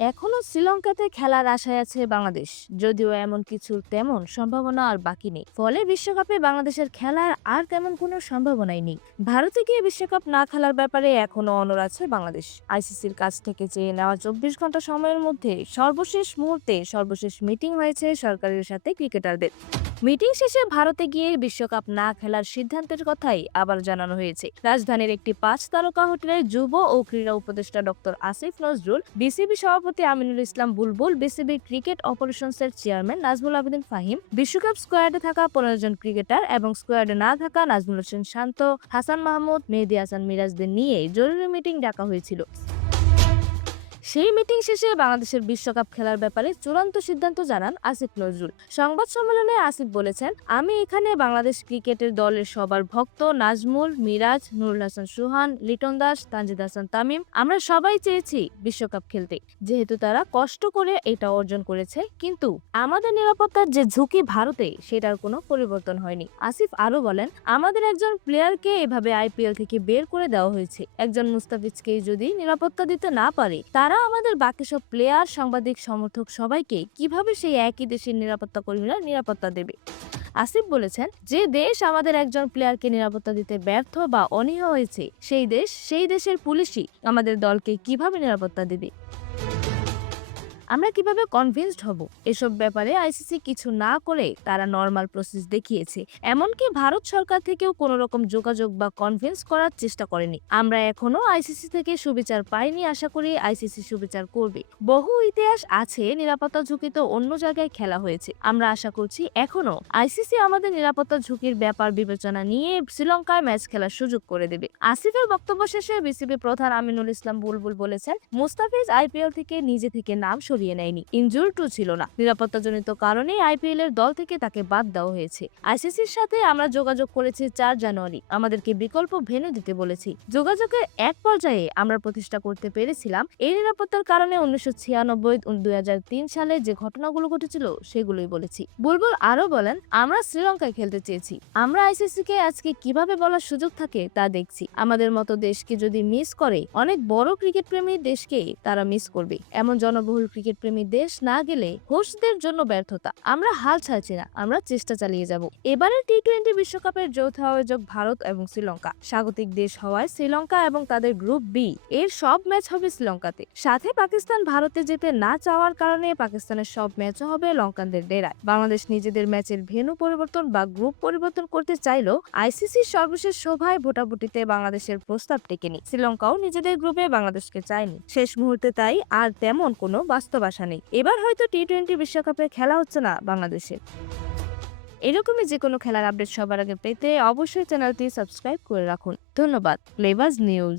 এখনো শ্রীলঙ্কাতে খেলার আশায় আছে বাংলাদেশ, যদিও এমন কিছু তেমন সম্ভাবনা আর বাকি নেই। ফলে বিশ্বকাপে বাংলাদেশের খেলার আর তেমন কোনো সম্ভাবনাই নেই। ভারতে গিয়ে বিশ্বকাপ না খেলার ব্যাপারে এখনো অনড় আছে বাংলাদেশ। আইসিসির কাছ থেকে চেয়ে নেওয়া 24 ঘন্টা সময়ের মধ্যে সর্বশেষ মুহূর্তে সর্বশেষ মিটিং হয়েছে সরকারের সাথে ক্রিকেটারদের। মিটিং শেষে ভারতে গিয়ে বিশ্বকাপ না খেলার সিদ্ধান্তের কথাই আবার জানানো হয়েছে। রাজধানীর একটি 5 তারকা হোটেলে যুব ও ক্রীড়া উপদেষ্টা ডক্টর আসিফ নজরুল, বিসিবি সভাপতি আমিনুল ইসলাম বুলবুল, বিসিবি ক্রিকেট অপারেশনসের চেয়ারম্যান নাজমুল আবেদিন ফাহিম, বিশ্বকাপ স্কোয়াডে থাকা 15 জন ক্রিকেটার এবং স্কোয়াডে না থাকা নাজমুল হোসেন শান্ত, হাসান মাহমুদ, মেহেদী হাসান মিরাজদের নিয়ে জরুরি মিটিং ডাকা হয়েছিল। সেই মিটিং শেষে বাংলাদেশের বিশ্বকাপ খেলার ব্যাপারে চূড়ান্ত সিদ্ধান্ত জানান আসিফ নজরুল। সংবাদ সম্মেলনে আসিফ বলেছেন, আমি এখানে বাংলাদেশ ক্রিকেটের দলের সবার ভক্ত নাজমুল, মিরাজ, নুরুল হাসান সুহান, লিটন দাস, তানজিদ হাসান তামিম, আমরা সবাই চেয়েছি বিশ্বকাপ খেলতে, যেহেতু তারা কষ্ট করে এটা অর্জন করেছে। কিন্তু আমাদের নিরাপত্তার যে ঝুঁকি ভারতে, সেটার কোনো পরিবর্তন হয়নি। আসিফ আরো বলেন, আমাদের একজন প্লেয়ারকে এভাবে আইপিএল থেকে বের করে দেওয়া হয়েছে। একজন মুস্তাফিজকে যদি নিরাপত্তা দিতে না পারে, তারা আমাদের বাকি সব প্লেয়ার, সাংবাদিক, সমর্থক সবাইকে কিভাবে সেই একই দেশের নিরাপত্তা কর্মীরা নিরাপত্তা দেবে? আসিফ বলেছেন, যে দেশ আমাদের একজন প্লেয়ারকে নিরাপত্তা দিতে ব্যর্থ বা অনীহ হয়েছে, সেই দেশের পুলিশই আমাদের দলকে কিভাবে নিরাপত্তা দেবে? আমরা কিভাবে কনভিন্সড হব? এসব ব্যাপারে আইসিসি কিছু না করে তারা নর্মাল প্রসেস দেখিয়েছে। এমনকি ভারত সরকার থেকেও কোনো রকম যোগাযোগ বা কনভিন্স করার চেষ্টা করেনি। আমরা এখনো আইসিসি থেকে সুবিচার পাইনি, আশা করি আইসিসি সুবিচার করবে। বহু ইতিহাস আছে, নিরাপত্তা ঝুঁকিতে অন্য জায়গায় খেলা হয়েছে। আমরা আশা করছি এখনো আইসিসি আমাদের নিরাপত্তা ঝুঁকির ব্যাপার বিবেচনা নিয়ে শ্রীলঙ্কায় ম্যাচ খেলার সুযোগ করে দেবে। আসিফের বক্তব্য শেষে বিসিবি প্রধান আমিনুল ইসলাম বুলবুল বলেছেন, মুস্তাফিজ আইপিএল থেকে নিজে থেকে নাম সরিয়ে নেয়নি, ইনজুরড ছিল না, নিরাপত্তাজনিত কারণে আইপিএল এর দল থেকে তাকে বাদ দেওয়া হয়েছে। আইসিসির সাথে আমরা যোগাযোগ করেছি 4 জানুয়ারি, আমাদেরকে বিকল্প ভেন্যু দিতে বলেছি। যোগাযোগের এক পর্যায়ে আমরা প্রতিষ্ঠা করতে পেরেছিলাম এই নিরাপত্তার কারণে 1996-2003 সালে যে ঘটনাগুলো ঘটেছিল সেগুলোই বলেছি। বুলবুল আরো বলেন, আমরা শ্রীলঙ্কায় খেলতে চেয়েছি। আমরা আইসিসি কে আজকে কিভাবে বলার সুযোগ থাকে তা দেখছি। আমাদের মতো দেশকে যদি মিস করে, অনেক বড় ক্রিকেট প্রেমী দেশকে তারা মিস করবে। এমন জনবহুল ক্রিকেট প্রেমী দেশ না গেলে হোস্টদের জন্য ব্যর্থতা। আমরা হাল ছাড়ছি না, আমরা চেষ্টা চালিয়ে যাব। এবারের টি-20 বিশ্বকাপের যৌথ আয়োজক ভারত এবং শ্রীলঙ্কা। স্বাগতিক দেশ হওয়ায় শ্রীলঙ্কা এবং তাদের গ্রুপ বি এর সব ম্যাচ হবে শ্রীলঙ্কাতে। সাথে পাকিস্তান ভারতে যেতে না চাওয়ার কারণে পাকিস্তানের সব ম্যাচও হবে লঙ্কানদের ডেরায়। বাংলাদেশ নিজেদের ম্যাচের ভেন্যু পরিবর্তন বা গ্রুপ পরিবর্তন করতে চাইলেও আইসিসির সর্বশেষ সভায় ভোটাভুটিতে বাংলাদেশের প্রস্তাব টেকেনি। শ্রীলঙ্কাও নিজেদের গ্রুপে বাংলাদেশকে চায়নি শেষ মুহূর্তে, তাই আর তেমন কোনো বাস্তব আশা নেই। এবার হয়তো টি-20 বিশ্বকাপে খেলা হচ্ছে না বাংলাদেশে। এরকমই যে কোনো খেলার আপডেট সবার আগে পেতে অবশ্যই চ্যানেলটি সাবস্ক্রাইব করে রাখুন। ধন্যবাদ। প্লেবাজ নিউজ।